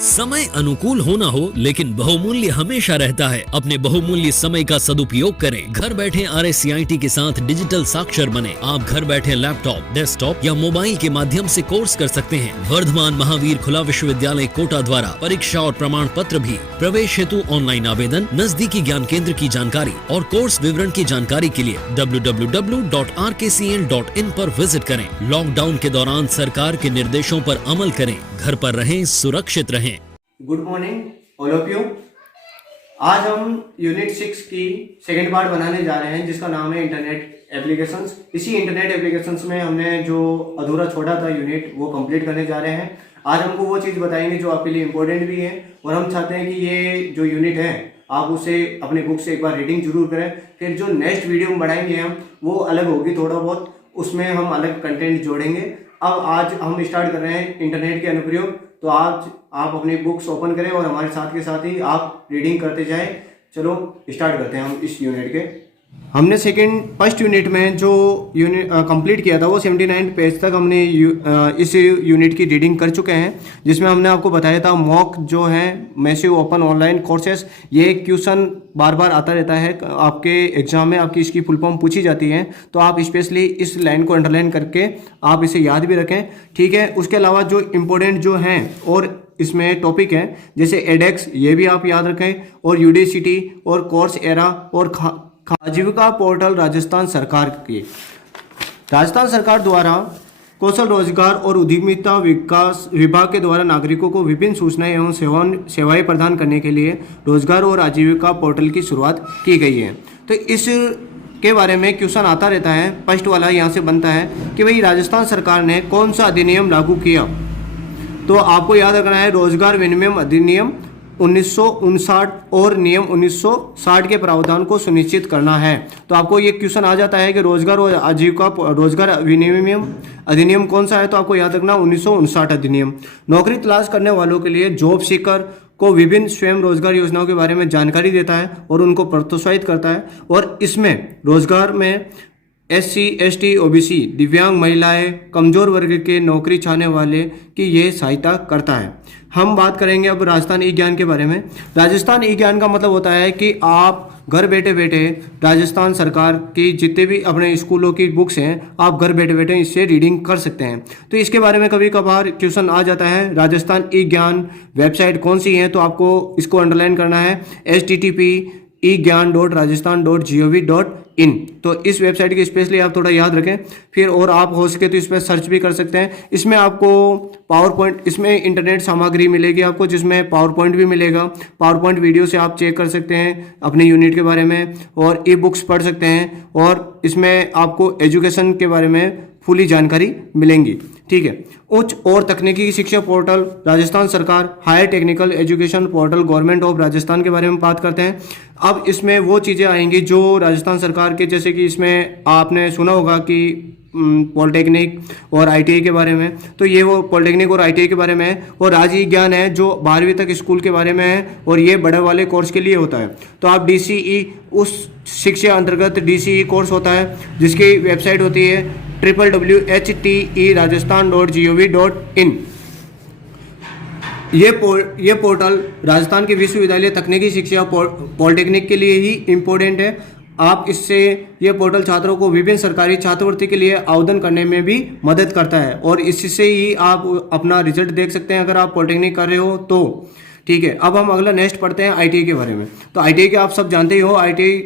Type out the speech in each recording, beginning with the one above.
समय अनुकूल होना हो लेकिन बहुमूल्य हमेशा रहता है। अपने बहुमूल्य समय का सदुपयोग करें। घर बैठे RSCIT के साथ डिजिटल साक्षर बने। आप घर बैठे लैपटॉप, डेस्कटॉप या मोबाइल के माध्यम से कोर्स कर सकते हैं। वर्धमान महावीर खुला विश्वविद्यालय कोटा द्वारा परीक्षा और प्रमाण पत्र भी। प्रवेश हेतु ऑनलाइन आवेदन, नजदीकी ज्ञान केंद्र की जानकारी और कोर्स विवरण की जानकारी के लिए www.rkcl.in पर विजिट करें। लॉकडाउन के दौरान सरकार के निर्देशों पर अमल करें। घर पर रहें, सुरक्षित रहें। Good morning all of you. आज हम यूनिट 6 की सेकेंड पार्ट बनाने जा रहे हैं जिसका नाम है इंटरनेट एप्लीकेशंस। इसी इंटरनेट एप्लीकेशंस में हमने जो अधूरा छोड़ा था यूनिट वो कंप्लीट करने जा रहे हैं। आज हमको वो चीज़ बताएंगे जो आपके लिए इम्पोर्टेंट भी है और हम चाहते हैं कि ये जो यूनिट है आप उसे अपने बुक से एक बार रीडिंग जरूर करें। फिर जो नेक्स्ट वीडियो बनाएंगे हम वो अलग होगी, थोड़ा बहुत उसमें हम अलग कंटेंट जोड़ेंगे। अब आज हम स्टार्ट कर रहे हैं इंटरनेट के अनुप्रयोग। तो आज आप अपनी बुक्स ओपन करें और हमारे साथ ही आप रीडिंग करते जाएं। चलो स्टार्ट करते हैं हम इस यूनिट के। हमने फर्स्ट यूनिट में जो यूनिट कंप्लीट किया था वो 79 पेज तक हमने इस यूनिट की रीडिंग कर चुके हैं, जिसमें हमने आपको बताया था मॉक जो है मैसिव ओपन ऑनलाइन कोर्सेस। ये क्वेश्चन बार बार आता रहता है आपके एग्जाम में, आपकी इसकी फुल फॉर्म पूछी जाती है, तो आप स्पेशली इस लाइन को अंडरलाइन करके आप इसे याद भी रखें, ठीक है। उसके अलावा जो इम्पोर्टेंट जो हैं और इसमें टॉपिक है जैसे एडेक्स, ये भी आप याद रखें, और यूडीसीटी और कोर्स एरा और आजीविका पोर्टल राजस्थान सरकार द्वारा कौशल रोजगार और उद्यमिता विकास विभाग के द्वारा नागरिकों को विभिन्न सूचनाएं एवं सेवाएं प्रदान करने के लिए रोजगार और आजीविका पोर्टल की शुरुआत की गई है। तो इस के बारे में क्वेश्चन आता रहता है। फर्स्ट वाला यहाँ से बनता है कि भाई राजस्थान सरकार ने कौन सा अधिनियम लागू किया। तो आपको याद रखना है रोजगार विनिमय अधिनियम 1959 और नियम 1960 के प्रावधान को सुनिश्चित करना है। तो आपको ये क्वेश्चन आ जाता है कि रोजगार और आजीविका रोजगार विनिमय अधिनियम कौन सा है, तो आपको याद रखना 1959 अधिनियम। नौकरी तलाश करने वालों के लिए जॉब सीकर को विभिन्न स्वयं रोजगार योजनाओं के बारे में जानकारी देता है और उनको प्रोत्साहित करता है, और इसमें रोजगार में SC, ST, OBC, दिव्यांग महिलाएं, कमजोर वर्ग के नौकरी चाहने वाले की यह सहायता करता है। हम बात करेंगे अब राजस्थान ई ज्ञान के बारे में। राजस्थान ई ज्ञान का मतलब होता है कि आप घर बैठे बैठे राजस्थान सरकार की जितने भी अपने स्कूलों की बुक्स हैं आप घर बैठे बैठे इससे रीडिंग कर सकते हैं। तो इसके बारे में कभी कभार क्वेश्चन आ जाता है राजस्थान ई ज्ञान वेबसाइट कौन सी है, तो आपको इसको अंडरलाइन करना है http://egyan.rajasthan.gov.in। तो इस वेबसाइट की स्पेशली आप थोड़ा याद रखें। फिर और आप हो सके तो इस पर सर्च भी कर सकते हैं। इसमें आपको पावर पॉइंट, इसमें इंटरनेट सामग्री मिलेगी आपको जिसमें पावर पॉइंट भी मिलेगा। पावर पॉइंट वीडियो से आप चेक कर सकते हैं अपने यूनिट के बारे में और ई बुक्स पढ़ सकते हैं, और इसमें आपको एजुकेशन के बारे में फुली जानकारी मिलेंगी, ठीक है। उच्च और तकनीकी शिक्षा पोर्टल राजस्थान सरकार, higher technical education portal government of Rajasthan के बारे में बात करते हैं। अब इसमें वो चीज़ें आएंगी जो राजस्थान सरकार के, जैसे कि इसमें आपने सुना होगा कि पॉलिटेक्निक और ITI के बारे में, तो ये वो पॉलिटेक्निक और ITI के बारे में है। और राज ई ज्ञान है जो 12वीं तक स्कूल के बारे में है और ये बड़े वाले कोर्स के लिए होता है। तो आप DCE, उस शिक्षा अंतर्गत DCE कोर्स होता है जिसकी वेबसाइट होती है www.hterajasthan.gov.in। ये पोर्टल राजस्थान के विश्वविद्यालय तकनीकी शिक्षा पॉलिटेक्निक के लिए ही इम्पोर्टेंट है। आप इससे ये पोर्टल छात्रों को विभिन्न सरकारी छात्रवृत्ति के लिए आवेदन करने में भी मदद करता है, और इससे ही आप अपना रिजल्ट देख सकते हैं अगर आप पॉलिटेक्निक कर रहे हो तो, ठीक है। अब हम अगला नेक्स्ट पढ़ते हैं ITI के बारे में। तो ITI के आप सब जानते ही हो ITI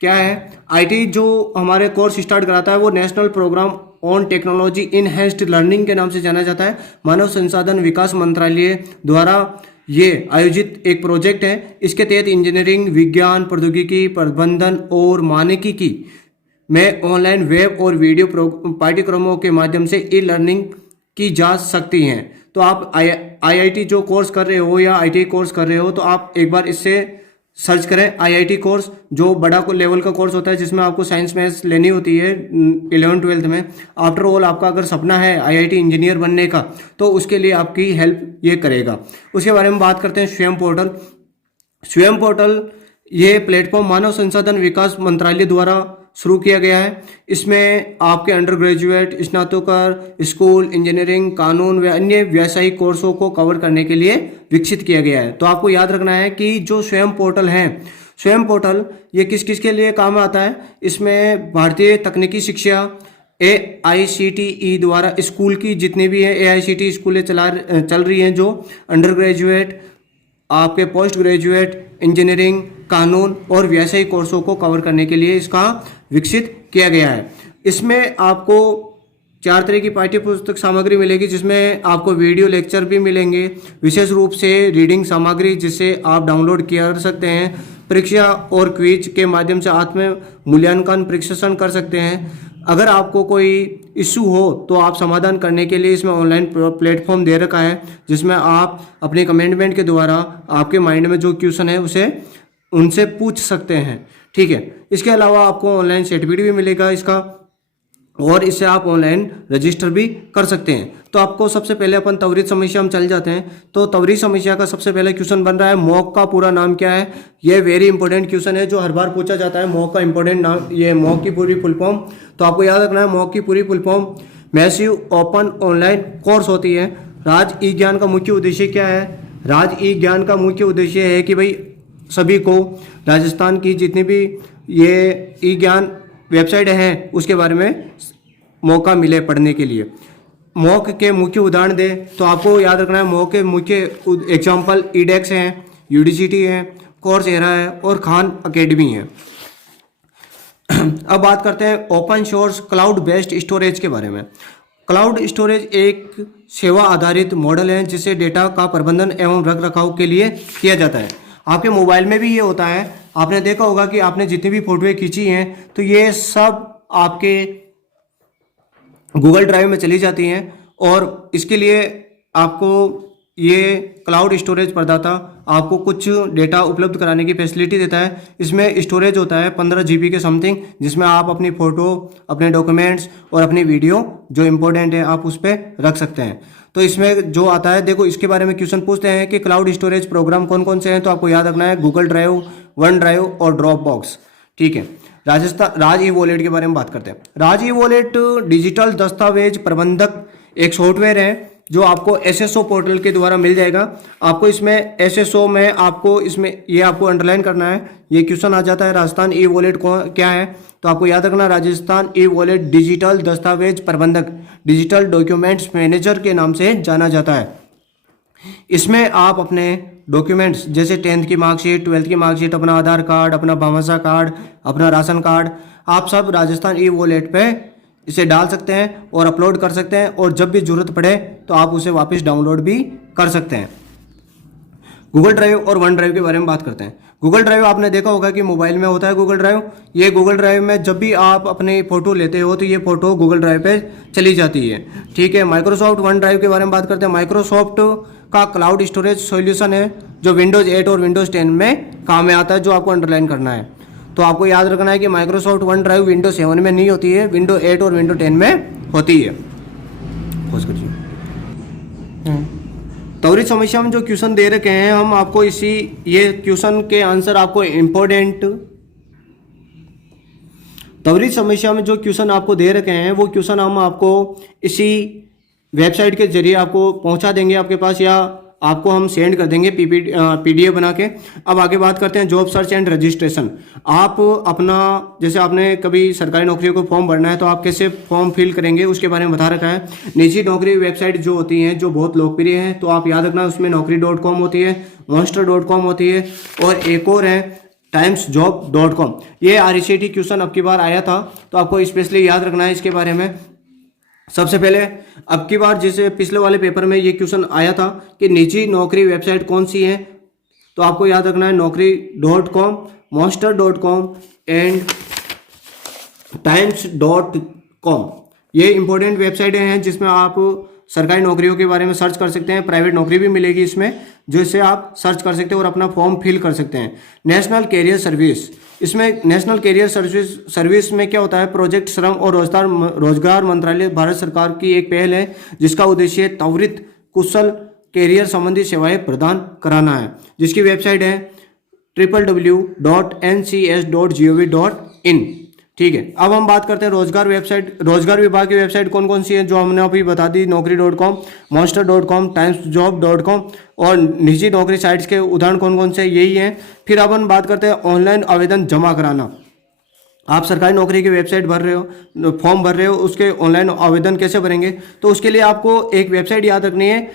क्या है। ITI जो हमारे कोर्स स्टार्ट कराता है वो national programme on technology enhanced learning के नाम से जाना जाता है। मानव संसाधन विकास मंत्रालय द्वारा ये आयोजित एक प्रोजेक्ट है। इसके तहत इंजीनियरिंग, विज्ञान, प्रौद्योगिकी, प्रबंधन और मानविकी में ऑनलाइन वेब और वीडियो पाठ्यक्रमों के माध्यम से ई लर्निंग की जा सकती हैं। तो आप IIT जो कोर्स कर रहे हो या ITI कोर्स कर रहे हो तो आप एक बार इससे सर्च करें IIT कोर्स, जो बड़ा लेवल का कोर्स होता है जिसमें आपको साइंस मैथ्स लेनी होती है 11th-12th में। आफ्टर ऑल आपका अगर सपना है IIT इंजीनियर बनने का तो उसके लिए आपकी हेल्प ये करेगा। उसके बारे में बात करते हैं स्वयं पोर्टल। स्वयं पोर्टल ये प्लेटफॉर्म मानव संसाधन विकास मंत्रालय द्वारा शुरू किया गया है। इसमें आपके अंडर ग्रेजुएट, स्नातकोत्तर, स्कूल, इंजीनियरिंग, कानून व अन्य व्यावसायिक कोर्सों को कवर करने के लिए विकसित किया गया है। तो आपको याद रखना है कि जो स्वयं पोर्टल है, स्वयं पोर्टल ये किस किस के लिए काम आता है। इसमें भारतीय तकनीकी शिक्षा AICTE द्वारा स्कूल की जितनी भी है AICTE स्कूलें चल रही हैं, जो अंडर ग्रेजुएट, आपके पोस्ट ग्रेजुएट, इंजीनियरिंग, कानून और व्यावसायिक कोर्सों को कवर करने के लिए इसका विकसित किया गया है। इसमें आपको 4 तरह की पाठ्य पुस्तक सामग्री मिलेगी, जिसमें आपको वीडियो लेक्चर भी मिलेंगे, विशेष रूप से रीडिंग सामग्री जिसे आप डाउनलोड कर सकते हैं, परीक्षा और क्विज के माध्यम से आत्म मूल्यांकन परीक्षण कर सकते हैं। अगर आपको कोई इशू हो तो आप समाधान करने के लिए इसमें ऑनलाइन प्लेटफॉर्म दे रखा है, जिसमें आप अपने कमेंटमेंट के द्वारा आपके माइंड में जो क्वेश्चन है उसे उनसे पूछ सकते हैं। ठीक है, इसके अलावा आपको ऑनलाइन सर्टिफिकेट भी मिलेगा इसका, और इससे आप ऑनलाइन रजिस्टर भी कर सकते हैं। तो आपको सबसे पहले अपन त्वरित समस्या हम चल जाते हैं। तो त्वरित समस्या का सबसे पहले क्वेश्चन बन रहा है, मॉक का पूरा नाम क्या है। ये वेरी इंपॉर्टेंट क्वेश्चन है जो हर बार पूछा जाता है। मॉक का इंपॉर्टेंट नाम, ये मॉक की पूरी फुल फॉर्म, तो आपको याद रखना है मॉक की पूरी full form massive open online course होती है। राज ई ज्ञान का मुख्य उद्देश्य क्या है। राज ई ज्ञान का मुख्य उद्देश्य है कि भाई सभी को राजस्थान की जितनी भी ये ई ज्ञान वेबसाइट है उसके बारे में मौका मिले पढ़ने के लिए। मॉक के मुख्य उदाहरण दे तो आपको याद रखना है मॉक के मुख्य एग्जाम्पल ईडेक्स हैं, यूडीसीटी है, कोर्सेरा है और खान अकेडमी है। अब बात करते हैं open source cloud based storage के बारे में। क्लाउड स्टोरेज एक सेवा आधारित मॉडल है जिसे डेटा का प्रबंधन एवं रख रखाव के लिए किया जाता है। आपके मोबाइल में भी ये होता है। आपने देखा होगा कि आपने जितनी भी फोटोएं खींची हैं तो ये सब आपके गूगल ड्राइव में चली जाती हैं, और इसके लिए आपको ये क्लाउड स्टोरेज प्रदाता आपको कुछ डेटा उपलब्ध कराने की फैसिलिटी देता है। इसमें स्टोरेज होता है 15 GB के समथिंग, जिसमें आप अपनी फ़ोटो, अपने डॉक्यूमेंट्स और अपनी वीडियो जो इम्पोर्टेंट है आप उस पर रख सकते हैं। तो इसमें जो आता है, देखो इसके बारे में क्वेश्चन पूछते हैं कि क्लाउड स्टोरेज प्रोग्राम कौन कौन से हैं, तो आपको याद रखना है गूगल ड्राइव, वन ड्राइव और ड्रॉप बॉक्स। ठीक है, राज ई वॉलेट के बारे में बात करते हैं। राज ई वॉलेट डिजिटल दस्तावेज प्रबंधक एक सॉफ्टवेयर है जो आपको SSO पोर्टल के द्वारा मिल जाएगा। आपको इसमें SSO में आपको इसमें ये आपको अंडरलाइन करना है। ये क्वेश्चन आ जाता है राजस्थान ई वॉलेट क्या है, तो आपको याद रखना राजस्थान ई वॉलेट डिजिटल दस्तावेज प्रबंधक, डिजिटल डॉक्यूमेंट्स मैनेजर के नाम से जाना जाता है। इसमें आप अपने डॉक्यूमेंट्स जैसे 10th की मार्कशीट, 12th की मार्कशीट, अपना आधार कार्ड, अपना भामाशाह कार्ड, अपना राशन कार्ड, आप सब राजस्थान ई वॉलेट पे इसे डाल सकते हैं और अपलोड कर सकते हैं, और जब भी जरूरत पड़े तो आप उसे वापस डाउनलोड भी कर सकते हैं। गूगल ड्राइव और वन ड्राइव के बारे में बात करते हैं। गूगल ड्राइव आपने देखा होगा कि मोबाइल में होता है गूगल ड्राइव। ये गूगल ड्राइव में जब भी आप अपनी फ़ोटो लेते हो तो ये फ़ोटो गूगल ड्राइव पे चली जाती है। ठीक है, माइक्रोसॉफ्ट वन ड्राइव के बारे में बात करते हैं। माइक्रोसॉफ्ट का क्लाउड स्टोरेज सॉल्यूशन है जो विंडोज़ 8 और विंडोज़ 10 में काम में आता है, जो आपको अंडरलाइन करना है। तो आपको याद रखना है कि माइक्रोसॉफ्ट वन ड्राइव विंडो 7 में नहीं होती है, विंडो 8 और विंडो 10 में होती है। त्वरित समस्या में जो क्वेश्चन दे रखे हैं हम आपको ये क्वेश्चन के आंसर आपको इम्पोर्टेंट, त्वरित समस्या में जो क्वेश्चन आपको दे रखे हैं वो क्वेश्चन हम आपको इसी वेबसाइट के जरिए आपको पहुंचा देंगे आपके पास, या आपको हम सेंड कर देंगे PDF बना के। अब आगे बात करते हैं जॉब सर्च एंड रजिस्ट्रेशन। आप अपना, जैसे आपने कभी सरकारी नौकरियों को फॉर्म भरना है तो आप कैसे फॉर्म फिल करेंगे उसके बारे में बता रखा है। निजी नौकरी वेबसाइट जो होती हैं जो बहुत लोकप्रिय हैं, तो आप याद रखना उसमें naukri.com होती है, monster.com होती है, और एक और है timesjob.com। ये RCT क्वेश्चन अब की बार आया था, तो आपको स्पेशली याद रखना है इसके बारे में। सबसे पहले अब की बार जैसे पिछले वाले पेपर में ये क्वेश्चन आया था कि निजी नौकरी वेबसाइट कौन सी है, तो आपको याद रखना है naukri.com, monster.com एंड times.com। ये इंपॉर्टेंट वेबसाइटें हैं जिसमें आप सरकारी नौकरियों के बारे में सर्च कर सकते हैं। प्राइवेट नौकरी भी मिलेगी इसमें, जिससे आप सर्च कर सकते हैं और अपना फॉर्म फिल कर सकते हैं। नेशनल कैरियर सर्विस, इसमें नेशनल कैरियर सर्विस में क्या होता है, प्रोजेक्ट श्रम और रोजगार मंत्रालय भारत सरकार की एक पहल है जिसका उद्देश्य त्वरित कुशल कैरियर संबंधी सेवाएं प्रदान कराना है, जिसकी वेबसाइट है www.ncs.gov.in। ठीक है, अब हम बात करते हैं रोजगार वेबसाइट। रोजगार विभाग की वेबसाइट कौन कौन सी है जो हमने अभी बता दी, naukri.com, monster.com, timesjob.com और निजी नौकरी साइट्स के उदाहरण कौन कौन से, यही हैं। फिर अब हम बात करते हैं ऑनलाइन आवेदन जमा कराना। आप सरकारी नौकरी की वेबसाइट भर रहे हो, फॉर्म भर रहे हो, उसके ऑनलाइन आवेदन कैसे भरेंगे, तो उसके लिए आपको एक वेबसाइट याद रखनी है,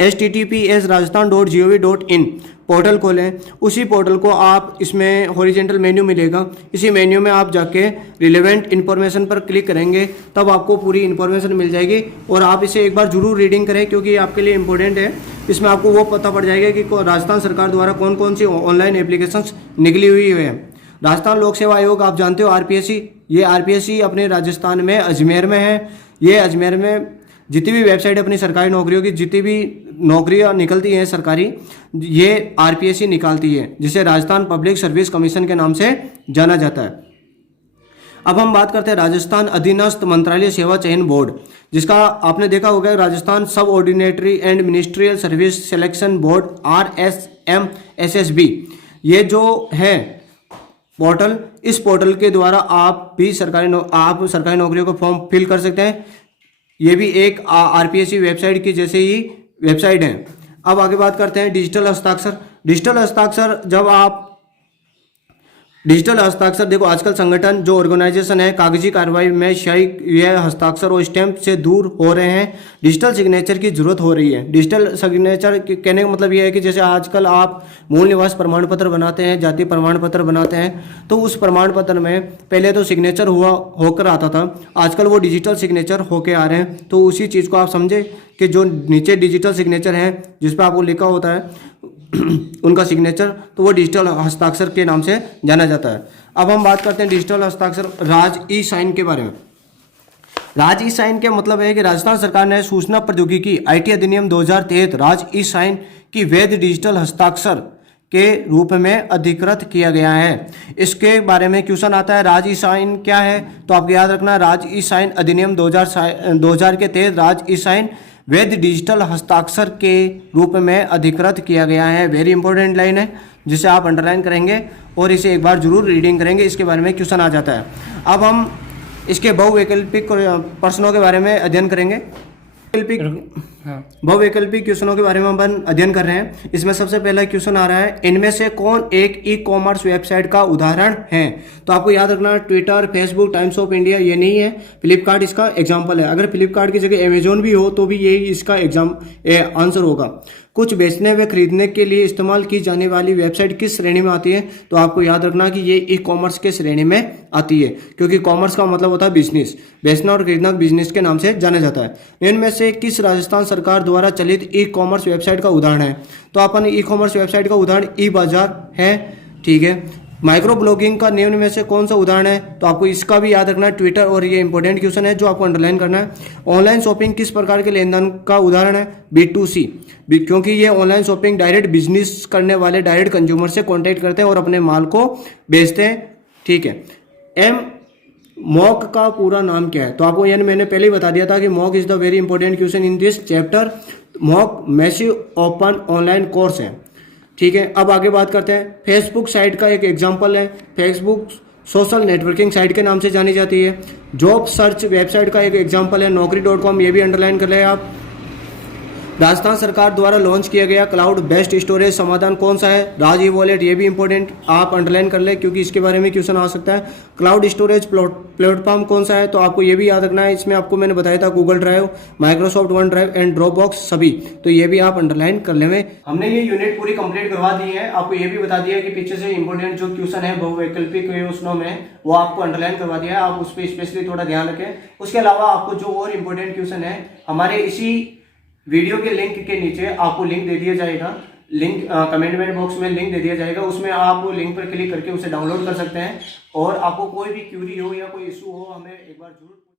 https://rajasthan.gov.in पोर्टल खोलें। उसी पोर्टल को आप, इसमें हॉरिजेंटल मेन्यू मिलेगा, इसी मेन्यू में आप जाके रिलेवेंट इन्फॉर्मेशन पर क्लिक करेंगे, तब आपको पूरी इन्फॉर्मेशन मिल जाएगी। और आप इसे एक बार जरूर रीडिंग करें क्योंकि ये आपके लिए इंपॉर्टेंट है। इसमें आपको वो पता पड़ जाएगा कि राजस्थान सरकार द्वारा कौन कौन सी ऑनलाइन एप्लीकेशंस निकली हुई है। राजस्थान लोक सेवा आयोग आप जानते हो, आरपीएससी, ये आरपीएससी अपने राजस्थान में अजमेर में है। ये अजमेर में जितनी भी वेबसाइट अपनी सरकारी नौकरियों की, जितनी भी नौकरियां निकलती हैं सरकारी, ये आरपीएससी निकालती है, जिसे राजस्थान पब्लिक सर्विस कमीशन के नाम से जाना जाता है। अब हम बात करते हैं राजस्थान अधीनस्थ मंत्रालय सेवा चयन बोर्ड, जिसका आपने देखा होगा Rajasthan subordinate and ministerial service selection board, RSMSSB। ये जो है पोर्टल, इस पोर्टल के द्वारा आप भी सरकारी नौकरियों को फॉर्म फिल कर सकते हैं। ये भी एक आरपीएससी वेबसाइट की जैसे ही वेबसाइट है। अब आगे बात करते हैं डिजिटल हस्ताक्षर। डिजिटल हस्ताक्षर, जब आप डिजिटल हस्ताक्षर देखो, आजकल संगठन जो ऑर्गेनाइजेशन है कागजी कार्रवाई में शाही यह हस्ताक्षर और स्टैंप से दूर हो रहे हैं। डिजिटल सिग्नेचर की जरूरत हो रही है। डिजिटल सिग्नेचर कहने का मतलब यह है कि जैसे आजकल आप मूल निवास प्रमाण पत्र बनाते हैं, जाति प्रमाण पत्र बनाते हैं, तो उस प्रमाण पत्र में पहले तो सिग्नेचर होकर आता था, आजकल वो डिजिटल सिग्नेचर होके आ रहे हैं। तो उसी चीज़ को आप समझे कि जो नीचे डिजिटल सिग्नेचर है जिस पर आपको लिखा होता है उनका सिग्नेचर, तो वो डिजिटल हस्ताक्षर के नाम से जाना जाता है। अब हम बात करते हैं डिजिटल हस्ताक्षर राज ई साइन के बारे में। राज ई साइन के मतलब है कि राजस्थान सरकार ने सूचना प्रौद्योगिकी IT अधिनियम 2000 तहत राज ई साइन की वैध डिजिटल हस्ताक्षर के रूप में अधिकृत किया गया है। इसके बारे में क्वेश्चन आता है, राज ई साइन क्या है, तो आपको याद रखना, राज ई साइन अधिनियम 2000 के तहत राज ई साइन वैध डिजिटल हस्ताक्षर के रूप में अधिकृत किया गया है। वेरी इंपॉर्टेंट लाइन है जिसे आप अंडरलाइन करेंगे और इसे एक बार जरूर रीडिंग करेंगे, इसके बारे में क्वेश्चन आ जाता है। अब हम इसके बहुवैकल्पिक प्रश्नों के बारे में अध्ययन करेंगे। बहुवैकल्पिक क्वेश्चनों के बारे में हम अध्ययन कर रहे हैं। इसमें सबसे पहला क्वेश्चन आ रहा है, इनमें से कौन एक ई-कॉमर्स वेबसाइट का उदाहरण है, तो आपको याद रखना Twitter, Facebook, times of India ये नहीं है, फ्लिपकार्ट इसका एग्जाम्पल है। अगर फ्लिपकार्ट की जगह अमेजोन भी हो तो भी यही इसका आंसर होगा। कुछ बेचने व खरीदने के लिए इस्तेमाल की जाने वाली वेबसाइट किस श्रेणी में आती है, तो आपको याद रखना कि ये ई-कॉमर्स के श्रेणी में आती है, क्योंकि कॉमर्स का मतलब होता है बिजनेस, बेचना और खरीदना बिजनेस के नाम से जाना जाता है। इनमें से किस राजस्थान सरकार द्वारा चलित ई-कॉमर्स वेबसाइट का उदाहरण है, तो अपन ई-कॉमर्स वेबसाइट का उदाहरण ई बाजार है। ठीक है, माइक्रो ब्लॉगिंग का निम्न में से कौन सा उदाहरण है, तो आपको इसका भी याद रखना है, ट्विटर, और ये इंपॉर्टेंट क्वेश्चन है जो आपको अंडरलाइन करना है। ऑनलाइन शॉपिंग किस प्रकार के लेन देन का उदाहरण है, B2C, क्योंकि ये ऑनलाइन शॉपिंग डायरेक्ट बिजनेस करने वाले डायरेक्ट कंज्यूमर से कॉन्टैक्ट करते हैं और अपने माल को बेचते हैं। ठीक है, मॉक का पूरा नाम क्या है, तो आपको यानी मैंने पहले ही बता दिया था कि mock is the very important question in this chapter. Mock massive open online course है। ठीक है, अब आगे बात करते हैं, फेसबुक साइट का एक एग्जांपल है, फेसबुक सोशल नेटवर्किंग साइट के नाम से जानी जाती है। जॉब सर्च वेबसाइट का एक एग्जांपल है naukri.com, ये भी अंडरलाइन कर ले आप। राजस्थान सरकार द्वारा लॉन्च किया गया क्लाउड बेस्ड स्टोरेज समाधान कौन सा है, राज ई वॉलेट, ये भी इंपॉर्टेंट आप अंडरलाइन कर ले क्योंकि इसके बारे में क्वेश्चन आ सकता है। क्लाउड स्टोरेज प्लेटफॉर्म कौन सा है, तो आपको ये भी याद रखना है, इसमें आपको मैंने बताया था Google drive, Microsoft one drive and Dropbox सभी, तो ये भी आप अंडरलाइन कर लेंगे। हमने ये यूनिट पूरी कंप्लीट करवा दी है, आपको ये भी बता दिया कि पीछे से इंपॉर्टेंट जो क्वेश्चन है बहुवैकल्पिक क्वेश्चनों में वो आपको अंडरलाइन करवा दिया है, आप उस पर स्पेशली थोड़ा ध्यान रखें। उसके अलावा आपको जो और इंपॉर्टेंट क्वेश्चन है हमारे इसी वीडियो के लिंक के नीचे आपको लिंक दे दिया जाएगा, लिंक कमेंट बॉक्स में लिंक दे दिया जाएगा, उसमें आप लिंक पर क्लिक करके उसे डाउनलोड कर सकते हैं और आपको कोई भी क्यूरी हो या कोई इशू हो हमें एक बार जरूर